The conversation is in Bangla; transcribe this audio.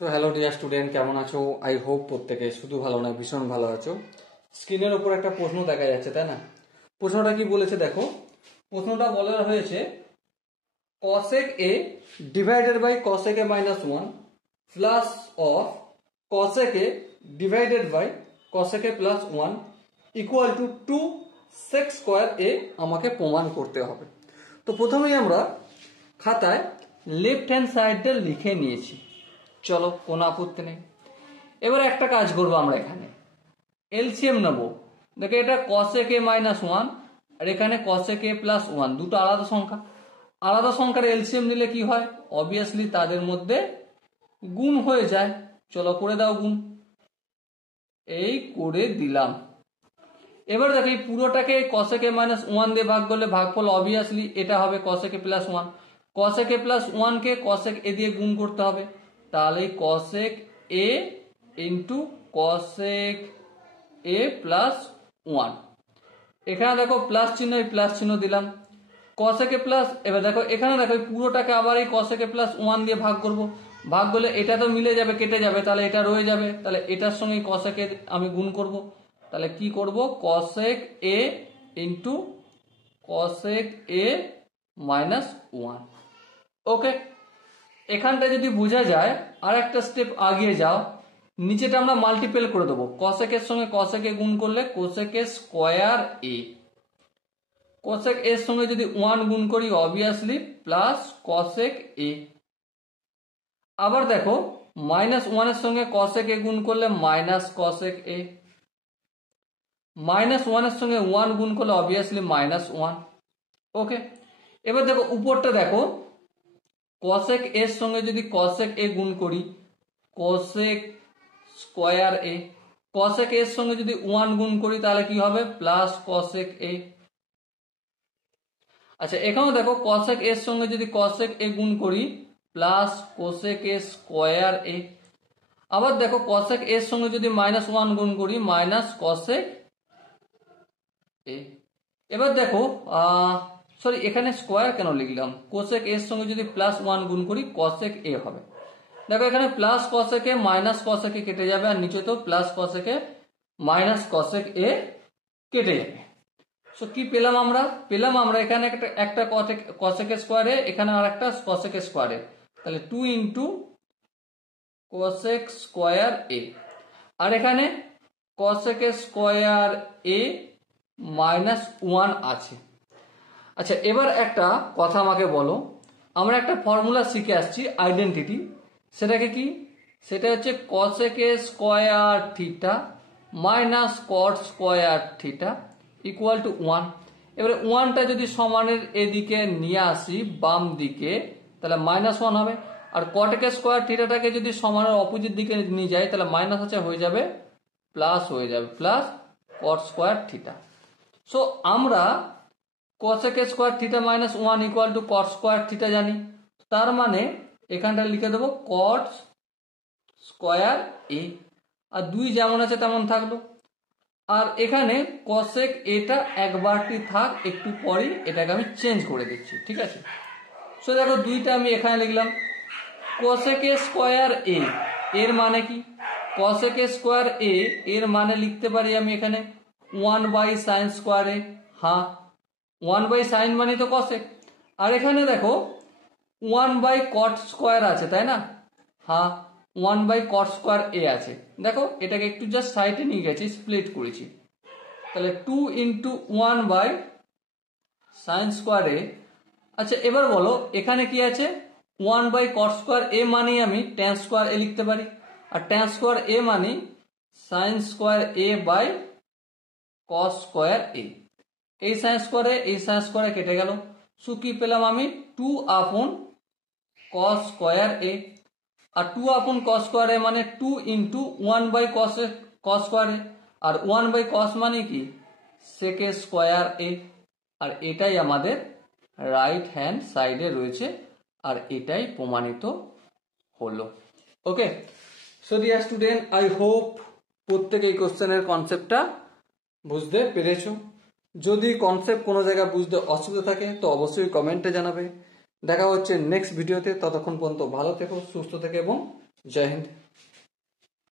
তো হ্যালো ডিয়ার স্টুডেন্ট, কেমন আছো? আই হোপ প্রত্যেকে শুধু ভালো নয়, ভীষণ ভালো আছো। স্ক্রিনের উপর একটা প্রশ্ন দেখা যাচ্ছে, তাই না? প্রশ্নটা কি বলেছে দেখো। প্রশ্নটা বলা হয়েছে cosec a divided by cosec a minus 1 plus of cosec a divided by cosec a plus 1 equal to 2 sec square a আমাকে প্রমাণ করতে হবে। তো প্রথমেই আমরা খাতায় লেফট হ্যান্ড সাইডটা লিখে নিয়েছি। চলো, কোনো আপত্তি নেই। এবার একটা কাজ করবো আমরা, এখানে এলসিএম নেবো। দেখো, এটা cosec a minus 1 আর এখানে cosec a plus 1, দুটো আলাদা সংখ্যা। আলাদা সংখ্যার এলসিএম নিলে কি হয়? অবভিয়াসলি তাদের মধ্যে গুণ হয়ে যায়। চলো করে দাও গুণ। এই করে দিলাম। এবার দেখো, এই পুরোটাকে cosec a minus 1 দিয়ে ভাগ করলে ভাগফল অবভিয়াসলি এটা হবে cosec a plus 1। cosec a plus 1 K cosec a দিয়ে গুণ করতে হবে, তাহলে cosec a into cosec a plus 1। এখানে দেখো প্লাস চিহ্ন, এই প্লাস চিহ্ন দিলাম। cosec a প্লাস, এবার দেখো এখানে দেখো পুরোটাকে আবার এই cosec a plus 1 দিয়ে ভাগ করব। ভাগ করলে এটা তো মিলে যাবে, কেটে যাবে, তাহলে এটা রয়ে যাবে। তাহলে এটার সঙ্গে cosec a আমি গুণ করব। তাহলে কি করব? cosec a into cosec a minus 1। ওকে, এখানটা যদি বোঝা যায়, আর একটা স্টেপ আগিয়ে যাও, নিচেটা আমরা মাল্টিপল করে দেবো। cosec এর সঙ্গে cosec a গুণ করলে cosec a square a, cosec a এর সঙ্গে যদি 1 গুণ করি অবভিয়াসলি প্লাস cosec a। আবার দেখো, মাইনাস 1 এর সঙ্গে cosec a গুণ করলে মাইনাস cosec a, মাইনাস 1 এর সঙ্গে 1 গুণ করলে অবভিয়াসলি মাইনাস 1। ওকে, এবার দেখো উপরটা দেখো, cosec a এর সঙ্গে যদি cosec a গুণ করি cosec square a, cosec a এর সঙ্গে যদি 1 গুণ করি তাহলে কি হবে? Plus cosec a। আচ্ছা, এখানেও দেখো cosec a এর সঙ্গে যদি cosec a গুণ করি plus cosec a square a। আবার দেখো cosec a এর সঙ্গে যদি মাইনাস 1 গুণ করি মাইনাস cosec a। এবার দেখো সরি, এখানে স্কোয়ার কেন লিখলাম? cosec a এর সঙ্গে যদি প্লাস 1 গুণ করি cosec a হবে। দেখো এখানে plus cosec a minus cosec a কেটে যাবে, আর নিচে তো plus cosec a minus cosec a কেটে যাবে। সো কি পেলাম আমরা? পেলাম আমরা এখানে একটা cosec a স্কোয়ারে, এখানে আর একটা cosec a স্কোয়ারে, তাহলে 2 ইন্টু cosec স্কোয়ার a, আর এখানে cosec a square a minus 1 আছে। আচ্ছা, এবার একটা কথা আমাকে বলো, আমরা একটা ফর্মুলা শিখে আসছি আইডেন্টিটি, সেটাকে কি? সেটা হচ্ছে cosec a square theta minus cot square theta equal to 1। এবারে 1টা যদি সমানের এদিকে নিয়ে আসি বাম দিকে, তাহলে মাইনাস 1 হবে। আর cot স্কোয়ার থিটাটাকে যদি সমানের অপোজিট দিকে নিয়ে যাই তাহলে মাইনাস আছে হয়ে যাবে প্লাস, হয়ে যাবে plus cot square theta. So আমরা cosec a square theta minus 1 equal to cot square theta জানি, তার মানে এখানটা লিখে দেবো cot স্কোয়ার a, আর 2 যেমন আছে তেমন থাকলো। আর এখানে cosec এটা একবারটি থাক, একটু পরেই এটাকে আমি চেঞ্জ করে দিচ্ছি, ঠিক আছে? সো দেখো 2টা আমি এখানে লিখলাম। cosec a স্কোয়ার a এর মানে কি? cosec a স্কোয়ার a এর মানে লিখতে পারি আমি এখানে 1 বাই সাইন স্কোয়ার a। হ্যাঁ, 1 বাই সাইন মানে তো cosec, আর এখানে দেখো 1 বাই cot স্কোয়ার আছে, তাই না? হ্যাঁ, 1 বাই cot স্কোয়ার a আছে। দেখো এটাকে একটু জাস্ট সাইডে নিয়ে গেছি, স্প্লিট করেছি, তাহলে 2 into 1 by sine square a। আচ্ছা, এবার বলো এখানে কি আছে? 1 বাই cot স্কোয়ার a মানে আমি tan স্কোয়ার a লিখতে পারি, আর tan স্কোয়ার a মানে sine square a by cos square a। এই সাইন স্কোয়ারে এই সাইন স্কোয়ারে কেটে গেল। সো কি পেলাম আমি? 2 আপন cos স্কোয়ার a, আর 2 আপন cos স্কোয়ার a মানে 2 into 1 by cos square a, আর 1 বাই cos মানে কি? sec square a। আর এটাই আমাদের রাইট হ্যান্ড সাইডে রয়েছে, আর এটাই প্রমাণিত হলো। Okay, so dear student, I hope প্রত্যেকে এই কোশ্চেনের কনসেপ্টটা বুঝতে পেরেছো। যদি কনসেপ্ট কোনো জায়গায় বুঝতে অসুবিধা থাকে তো অবশ্যই কমেন্টে জানাবে। দেখা হচ্ছে নেক্সট ভিডিওতে, ততক্ষণ পর্যন্ত ভালো থেকো, সুস্থ থেকো এবং জয় হিন্দ।